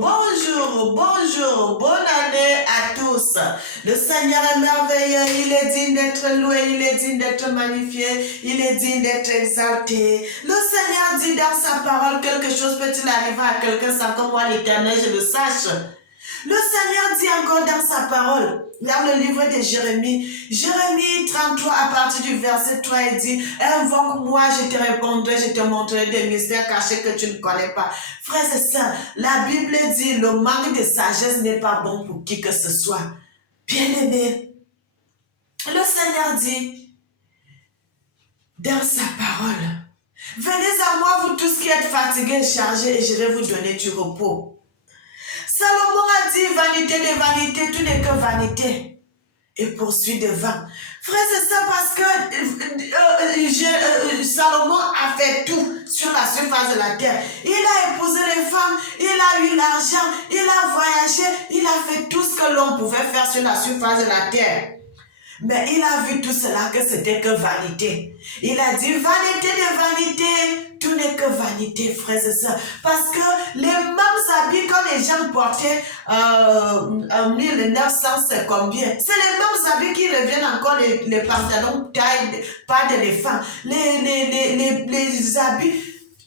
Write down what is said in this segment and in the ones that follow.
bonjour, bonne année à tous. Le Seigneur est merveilleux, il est digne d'être loué, il est digne d'être magnifié, il est digne d'être exalté. Le Seigneur dit dans sa parole quelque chose peut-il arriver à quelqu'un sans que moi l'Éternel je le sache. Le Seigneur dit encore dans sa parole, dans le livre de Jérémie 33 à partir du verset 3, il dit, invoque-moi, je te répondrai, je te montrerai des mystères cachés que tu ne connais pas. Frères et sœurs, la Bible dit, le manque de sagesse n'est pas bon pour qui que ce soit. Bien-aimé, le Seigneur dit, dans sa parole, venez à moi, vous tous qui êtes fatigués et chargés, et je vais vous donner du repos. Salomon a dit, vanité de vanité, tout n'est que vanité. Et poursuit de vain. Frère, c'est ça parce que Salomon a fait tout sur la surface de la terre. Il a épousé les femmes, il a eu l'argent, il a voyagé, il a fait tout ce que l'homme pouvait faire sur la surface de la terre. Mais il a vu tout cela que c'était que vanité. Il a dit, vanité de vanité, tout n'est que vanité, frères et sœurs. Parce que les mêmes habits que les gens portaient en 1900, c'est combien? C'est les mêmes habits qui reviennent encore, les pantalons taille, pas d'éléphant. Les habits,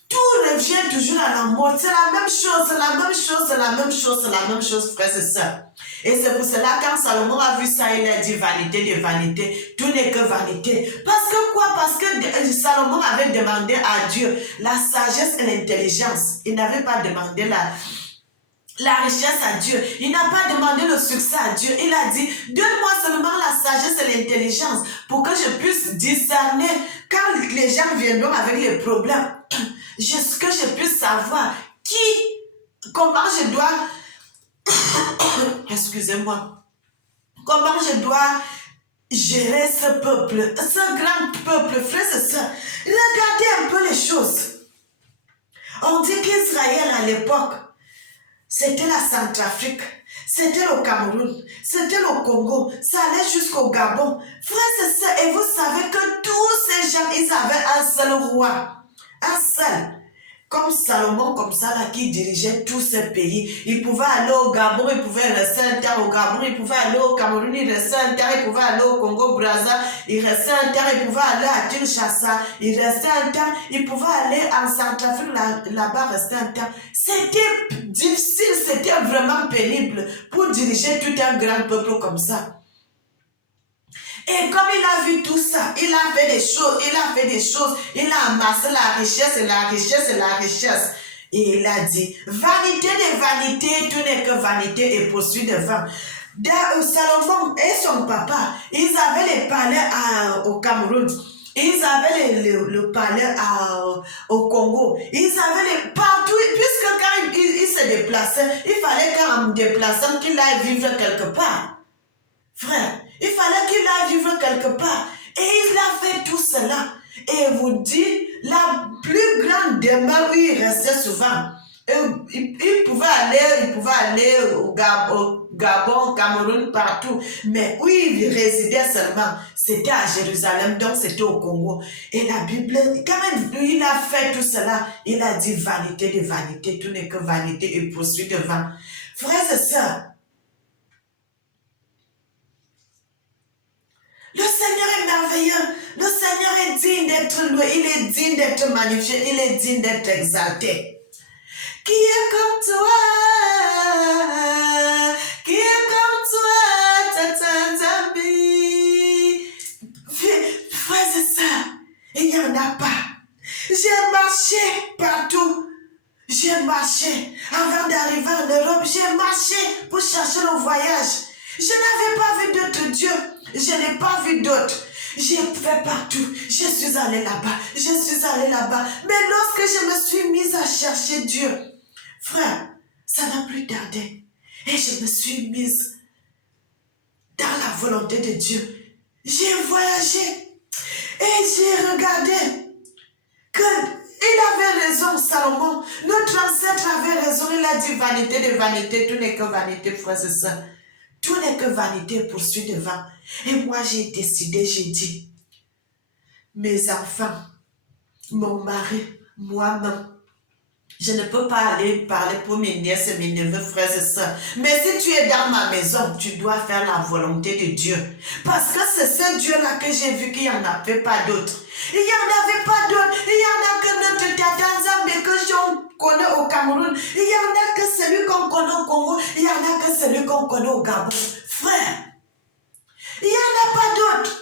tout revient toujours à la mode. C'est la même chose, c'est la même chose, c'est la même chose, c'est la même chose, frères et sœurs. Et c'est pour cela, quand Salomon a vu ça, il a dit vanité de vanité, tout n'est que vanité. Parce que quoi? Parce que Salomon avait demandé à Dieu la sagesse et l'intelligence. Il n'avait pas demandé la richesse à Dieu. Il n'a pas demandé le succès à Dieu. Il a dit, donne-moi seulement la sagesse et l'intelligence pour que je puisse discerner quand les gens viendront avec les problèmes. Que je puisse savoir comment je dois excusez-moi, comment je dois gérer ce peuple, ce grand peuple, frères et sœurs. Regardez un peu les choses. On dit qu'Israël à l'époque, c'était la Centrafrique, c'était le Cameroun, c'était le Congo, ça allait jusqu'au Gabon. Frères et sœurs, et vous savez que tous ces gens, ils avaient un seul roi, un seul. Comme Salomon, comme ça, là, qui dirigeait tous ces pays. Il pouvait aller au Gabon, il pouvait rester un temps au Gabon, il pouvait aller au Cameroun, il restait un temps, il pouvait aller au Congo-Brazza, il restait un temps, il pouvait aller à Kinshasa, il restait un temps, il pouvait aller en Centrafrique, là-bas, rester un temps. C'était difficile, c'était vraiment pénible pour diriger tout un grand peuple comme ça. Et comme il a vu tout ça, il a fait des choses, il a amassé la richesse et la richesse et la richesse. Et il a dit, vanité de vanité, tout n'est que vanité et poursuit de vain. Salomon et son papa, ils avaient les palais au Cameroun. Ils avaient le palais au Congo. Ils avaient partout, puisque quand il se déplaçait, il fallait qu'en déplaçant qu'il aille vivre quelque part. Frère, il fallait qu'il aille vivre quelque part. Et il a fait tout cela. Et vous dit, la plus grande demeure où il restait souvent. Il pouvait aller au Gabon, au Cameroun, partout. Mais où il résidait seulement, c'était à Jérusalem, donc c'était au Congo. Et la Bible, quand il a fait tout cela, il a dit vanité de vanité, tout n'est que vanité et poursuit de vain. Frères et sœurs, le Seigneur est merveilleux. Le Seigneur est digne d'être loué. Il est digne d'être magnifié. Il est digne d'être exalté. Qui est comme toi? Qui est comme toi? Tata Zambi. Frères et sœurs, il n'y en a pas. J'ai marché partout. J'ai marché. Avant d'arriver en Europe, j'ai marché pour chercher le voyage. Je n'avais pas vu d'autres dieux. Je n'ai pas vu d'autres. J'ai fait partout. Je suis allée là-bas. Je suis allée là-bas. Mais lorsque je me suis mise à chercher Dieu, frère, ça n'a plus tardé. Et je me suis mise dans la volonté de Dieu. J'ai voyagé. Et j'ai regardé que il avait raison, Salomon. Notre ancêtre avait raison. Il a dit vanité de vanité. Tout n'est que vanité, frères et sœurs. Tout n'est que vanité, poursuit de vain. Et moi, j'ai décidé, j'ai dit, mes enfants, mon mari, moi-même, Je ne peux pas aller parler pour mes nièces et mes neveux, frères et sœurs. Mais si tu es dans ma maison, tu dois faire la volonté de Dieu. Parce que c'est ce Dieu-là que j'ai vu qu'il n'y en avait pas d'autre. Il n'y en avait pas d'autre. Il y en a que notre tata Zambé que j'en connais au Cameroun. Il y en a que celui qu'on connaît au Congo. Il y en a que celui qu'on connaît au Gabon. Frère, il n'y en a pas d'autre.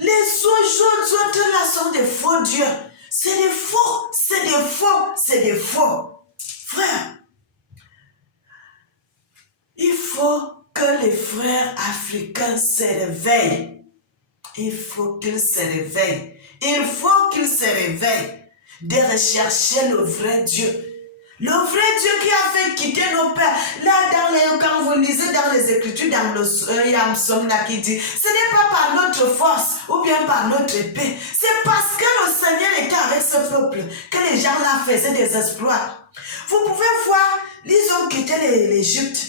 Les autres là sont des faux dieux. C'est des faux, c'est des faux, c'est des faux. Frère, il faut que les frères africains se réveillent. Il faut qu'ils se réveillent. Il faut qu'ils se réveillent de rechercher le vrai Dieu. Le vrai Dieu qui a fait quitter nos pères. Là, quand vous lisez dans les Écritures, dans il y a un psaume là qui dit, ce n'est pas par notre force ou bien par notre épée. C'est parce que le Seigneur était avec ce peuple que les gens là faisaient des exploits. Vous pouvez voir, ils ont quitté l'Égypte.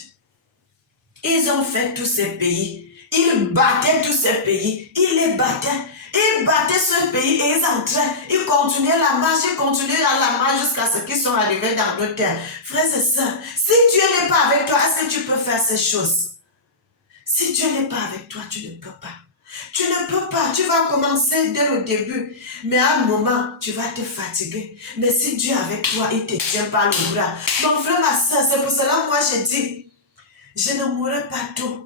Ils ont fait tous ces pays. Ils battaient tous ces pays. Ils les battaient. Ils battaient ce pays et ils entraient. Ils continuaient la marche. Ils continuaient la marche jusqu'à ce qu'ils sont arrivés dans nos terres. Frères et sœurs, si Dieu n'est pas avec toi, est-ce que tu peux faire ces choses? Si Dieu n'est pas avec toi, tu ne peux pas. Tu ne peux pas. Tu vas commencer dès le début. Mais à un moment, tu vas te fatiguer. Mais si Dieu est avec toi, il te tient par le bras. Donc frère, ma sœur, c'est pour cela que moi je dis, je ne mourrai pas tôt.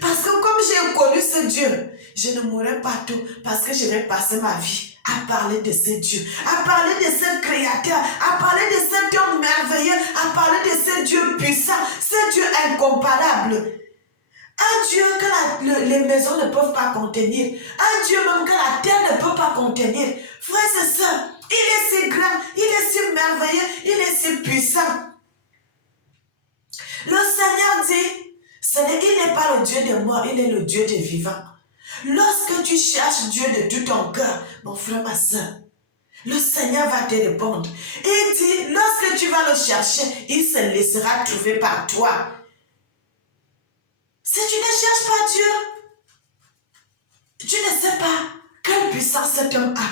Parce que comme j'ai connu ce Dieu, je ne mourrai pas tôt. Parce que je vais passer ma vie à parler de ce Dieu, à parler de ce Créateur, à parler de cet homme merveilleux, à parler de ce Dieu puissant, ce Dieu incomparable. Un Dieu que les maisons ne peuvent pas contenir. Un Dieu même que la terre ne peut pas contenir. Frères et sœurs, il est si grand, il est si merveilleux, il est si puissant. Le Seigneur dit, il n'est pas le Dieu des morts, il est le Dieu des vivants. Lorsque tu cherches Dieu de tout ton cœur, mon frère, ma soeur, le Seigneur va te répondre. Il dit, lorsque tu vas le chercher, il se laissera trouver par toi. Si tu ne cherches pas Dieu, tu ne sais pas quelle puissance cet homme a,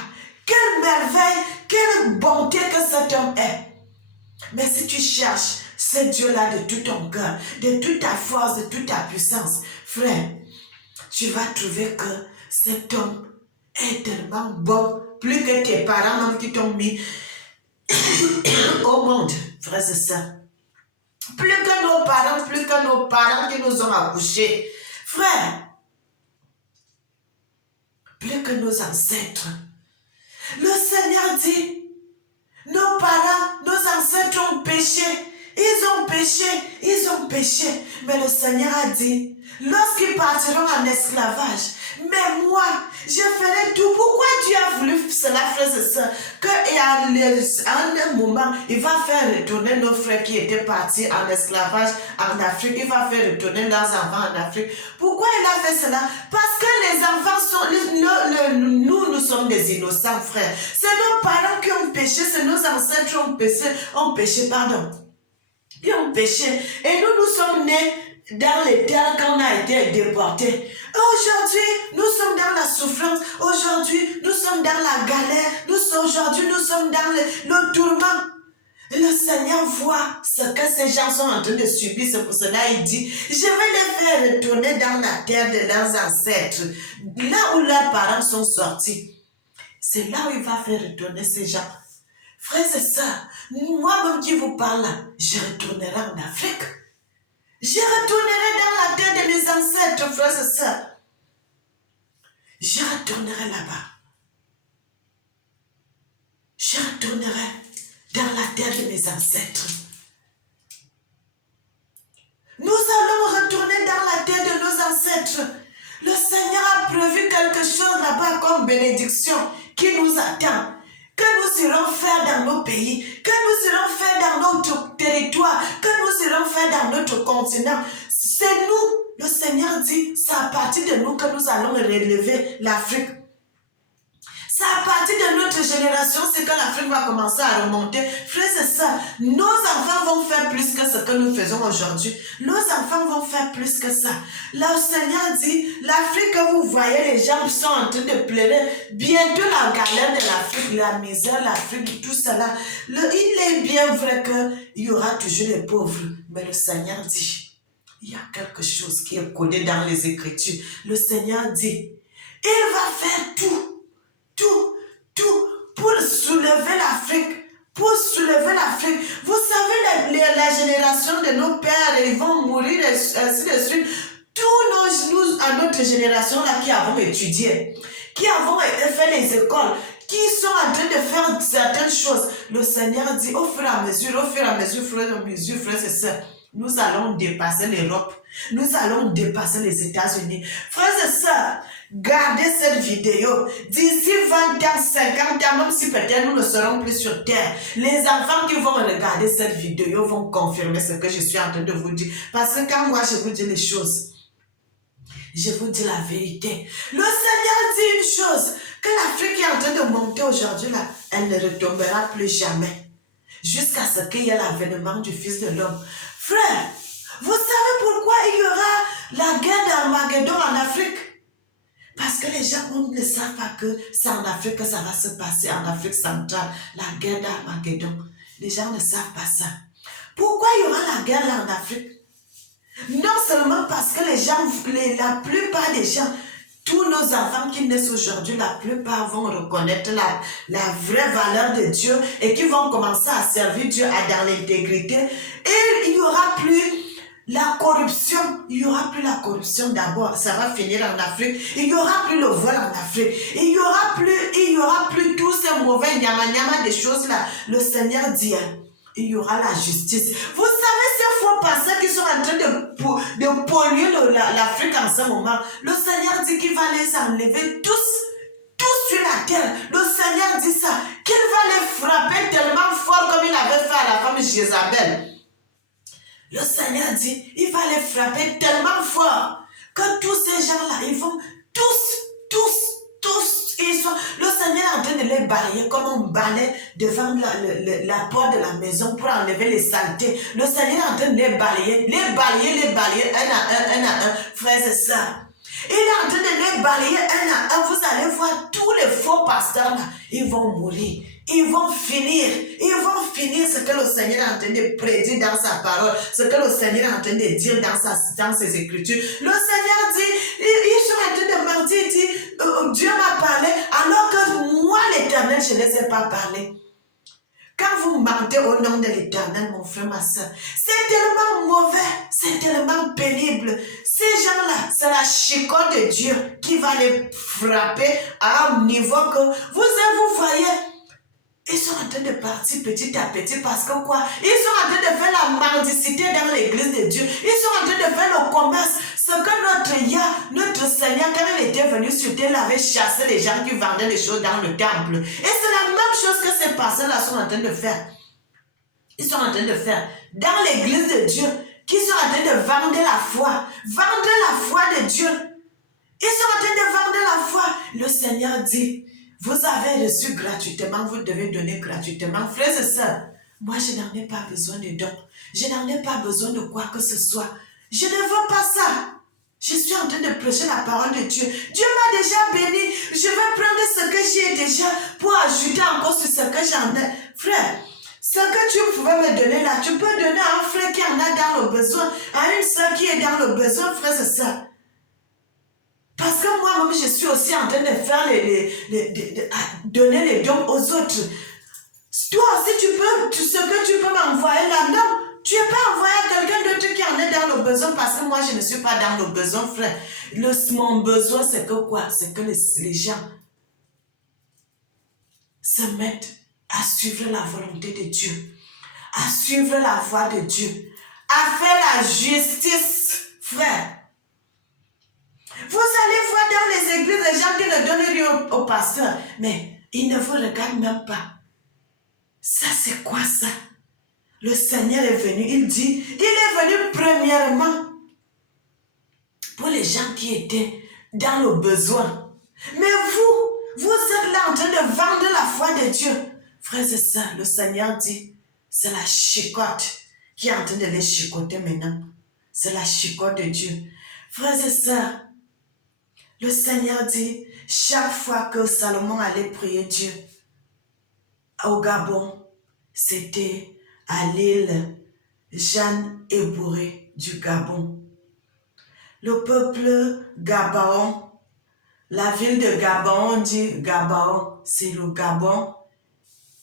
quelle merveille, quelle bonté que cet homme est. Mais si tu cherches ce Dieu-là de tout ton cœur, de toute ta force, de toute ta puissance, frère, tu vas trouver que cet homme est tellement bon, plus que tes parents même qui t'ont mis au monde, frères et sœurs. Plus que nos parents qui nous ont accouchés. Frère, plus que nos ancêtres. Le Seigneur dit, nos parents, nos ancêtres ont péché. Ils ont péché. Mais le Seigneur a dit, lorsqu'ils partiront en esclavage, mais moi, je ferai tout. Pourquoi Dieu a voulu cela, frères et sœurs? Qu'à un moment, il va faire retourner nos frères qui étaient partis en esclavage en Afrique. Il va faire retourner leurs enfants en Afrique. Pourquoi il a fait cela? Parce que les enfants sont... Nous sommes des innocents, frères. C'est nos parents qui ont péché. C'est nos ancêtres qui ont péché, pardon. Ils ont péché. Et nous sommes nés dans les terres quand on a été déportés. Aujourd'hui, nous sommes dans la souffrance. Aujourd'hui, nous sommes dans la galère. Aujourd'hui, nous sommes dans le tourment. Et le Seigneur voit ce que ces gens sont en train de subir. C'est pour cela qu'il dit, je vais les faire retourner dans la terre de leurs ancêtres. Là où leurs parents sont sortis. C'est là où il va faire retourner ces gens. Frères et sœurs, moi-même qui vous parle, je retournerai en Afrique. Je retournerai dans la terre de mes ancêtres, frères et sœurs. Je retournerai là-bas. Je retournerai dans la terre de mes ancêtres. Nous allons retourner dans la terre de nos ancêtres. Le Seigneur a prévu quelque chose là-bas comme bénédiction qui nous attend. Que nous irons faire dans nos pays, que nous irons faire dans notre territoire, que nous irons faire dans notre continent. C'est nous, le Seigneur dit, c'est à partir de nous que nous allons relever l'Afrique. C'est à partir de notre génération, c'est que l'Afrique va commencer à remonter. Frères et sœurs, nos enfants vont faire plus que ce que nous faisons aujourd'hui. Nos enfants vont faire plus que ça. Là, le Seigneur dit, l'Afrique que vous voyez, les gens sont en train de pleurer. Bientôt, la galère de l'Afrique, la misère, l'Afrique, tout cela. Il est bien vrai qu'il y aura toujours les pauvres. Mais le Seigneur dit, il y a quelque chose qui est codé dans les Écritures. Le Seigneur dit, il va faire tout pour soulever l'Afrique. Pour soulever l'Afrique. Vous savez, la génération de nos pères, ils vont mourir, ainsi de suite. Tous nous, à notre génération, là, qui avons étudié, qui avons fait les écoles, qui sont en train de faire certaines choses, le Seigneur dit, au fur et à mesure, frères et sœurs, nous allons dépasser l'Europe. Nous allons dépasser les États-Unis. Frères et sœurs, gardez cette vidéo. D'ici 20 ans, 50 ans, même si peut-être nous ne serons plus sur terre, les enfants qui vont regarder cette vidéo vont confirmer ce que je suis en train de vous dire. Parce que quand moi je vous dis les choses, je vous dis la vérité. Le Seigneur dit une chose, que l'Afrique est en train de monter aujourd'hui là, elle ne retombera plus jamais. Jusqu'à ce qu'il y ait l'avènement du Fils de l'homme. Frère, vous savez pourquoi il y aura la guerre d'Armageddon en Afrique? Parce que les gens ne savent pas que c'est en Afrique que ça va se passer, en Afrique centrale, la guerre d'Armageddon. Les gens ne savent pas ça. Pourquoi il y aura la guerre là en Afrique? Non seulement parce que les gens, la plupart des gens, tous nos enfants qui naissent aujourd'hui, la plupart vont reconnaître la vraie valeur de Dieu et qui vont commencer à servir Dieu dans l'intégrité. Et il n'y aura plus la corruption. Il n'y aura plus la corruption d'abord. Ça va finir en Afrique. Il n'y aura plus le vol en Afrique. Il n'y aura plus tous ces mauvais nyama des choses là. Le Seigneur dit, il y aura la justice. Vous savez ces faux pasteurs qui sont en train de polluer l'Afrique en ce moment. Le Seigneur dit qu'il va les enlever tous sur la terre. Le Seigneur dit ça, qu'il va les frapper tellement fort comme il avait fait à la femme Jézabel. Le Seigneur dit, il va les frapper tellement fort que tous ces gens-là, ils vont ils sont, le Seigneur est en train de les balayer comme on balaye devant la porte de la maison pour enlever les saletés. Le Seigneur est en train de les balayer, un à un, frères et sœurs. Il est en train de les balayer un à un. Vous allez voir tous les faux pasteurs là, ils vont mourir. Ils vont finir ce que le Seigneur est en train de prédire dans sa parole, ce que le Seigneur est en train de dire dans ses écritures. Le Seigneur dit, ils sont en train de mentir, il dit, Dieu m'a parlé, alors que moi l'Éternel, je ne les ai pas parlé. Quand vous mentez au nom de l'Éternel, mon frère, ma soeur, c'est tellement mauvais, c'est tellement pénible. Ces gens-là, c'est la chicotte de Dieu qui va les frapper à un niveau que vous voyez. Ils sont en train de partir petit à petit parce que quoi? Ils sont en train de faire la mendicité dans l'église de Dieu. Ils sont en train de faire le commerce. Ce que notre Seigneur, quand il était venu sur terre, il avait chassé les gens qui vendaient les choses dans le temple. Et c'est la même chose que ces personnes-là sont en train de faire. Ils sont en train de faire dans l'église de Dieu, qui sont en train de vendre la foi. Vendre la foi de Dieu. Ils sont en train de vendre la foi. Le Seigneur dit, vous avez reçu gratuitement, vous devez donner gratuitement. Frères et sœurs, moi je n'en ai pas besoin de dons. Je n'en ai pas besoin de quoi que ce soit. Je ne veux pas ça. Je suis en train de prêcher la parole de Dieu. Dieu m'a déjà béni. Je vais prendre ce que j'ai déjà pour ajouter encore sur ce que j'en ai. Frère, ce que tu pouvais me donner là, tu peux donner à un frère qui en a dans le besoin, à une sœur qui est dans le besoin, frère et sœur. Parce que moi-même, je suis aussi en train de faire donner les dons aux autres. Toi aussi, ce que tu peux m'envoyer là, non. Tu n'es pas envoyé à quelqu'un d'autre qui en est dans le besoin parce que moi, je ne suis pas dans le besoin, frère. Mon besoin, c'est que quoi? C'est que les gens se mettent à suivre la volonté de Dieu, à suivre la voie de Dieu, à faire la justice, frère. Vous allez voir dans les églises des gens qui ne donnent rien au pasteur, mais ils ne vous regardent même pas. Ça, c'est quoi ça? Le Seigneur est venu, il dit, il est venu premièrement pour les gens qui étaient dans le besoin. Mais Vous êtes là en train de vendre la foi de Dieu. Frères et sœurs, le Seigneur dit, c'est la chicotte qui est en train de les chicoter maintenant. C'est la chicotte de Dieu. Frères et sœurs, le Seigneur dit, chaque fois que Salomon allait prier Dieu au Gabon, c'était à l'île Jeanne Ebouré du Gabon. Le peuple Gabaon, la ville de Gabon, on dit Gabaon, c'est le Gabon.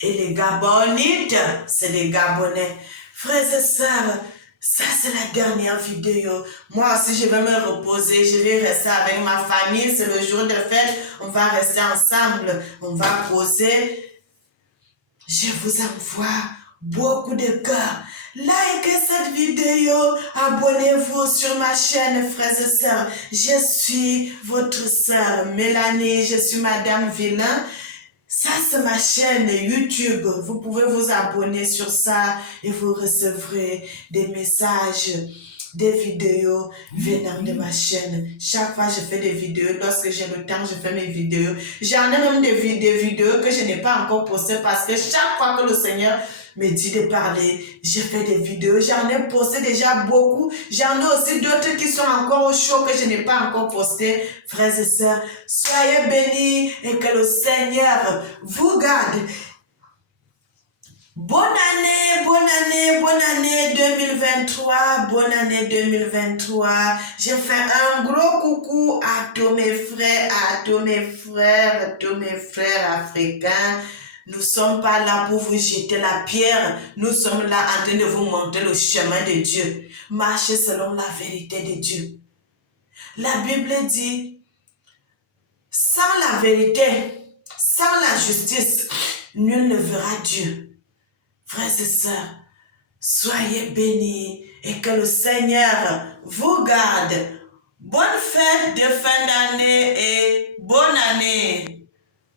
Et les Gabonites, c'est les Gabonais. Frères et sœurs, ça c'est la dernière vidéo. Moi aussi, je vais me reposer, je vais rester avec ma famille. C'est le jour de fête, on va rester ensemble, on va poser. Je vous envoie beaucoup de cœur. Likez cette vidéo, abonnez-vous sur ma chaîne, frères et sœurs. Je suis votre sœur Mélanie, je suis Madame Villain. Ça, c'est ma chaîne YouTube. Vous pouvez vous abonner sur ça et vous recevrez des messages, des vidéos venant de ma chaîne. Chaque fois, je fais des vidéos. Lorsque j'ai le temps, je fais mes vidéos. J'en ai même des vidéos que je n'ai pas encore postées parce que chaque fois que le Seigneur me dit de parler, je fais des vidéos. J'en ai posté déjà beaucoup. J'en ai aussi d'autres qui sont encore au chaud que je n'ai pas encore posté. Frères et sœurs, soyez bénis et que le Seigneur vous garde. Bonne année 2023, bonne année 2023. Je fais un gros coucou à tous mes frères, à tous mes frères africains. Nous ne sommes pas là pour vous jeter la pierre. Nous sommes là en train de vous montrer le chemin de Dieu. Marchez selon la vérité de Dieu. La Bible dit, sans la vérité, sans la justice, nul ne verra Dieu. Frères et sœurs, soyez bénis et que le Seigneur vous garde. Bonne fête de fin d'année et bonne année.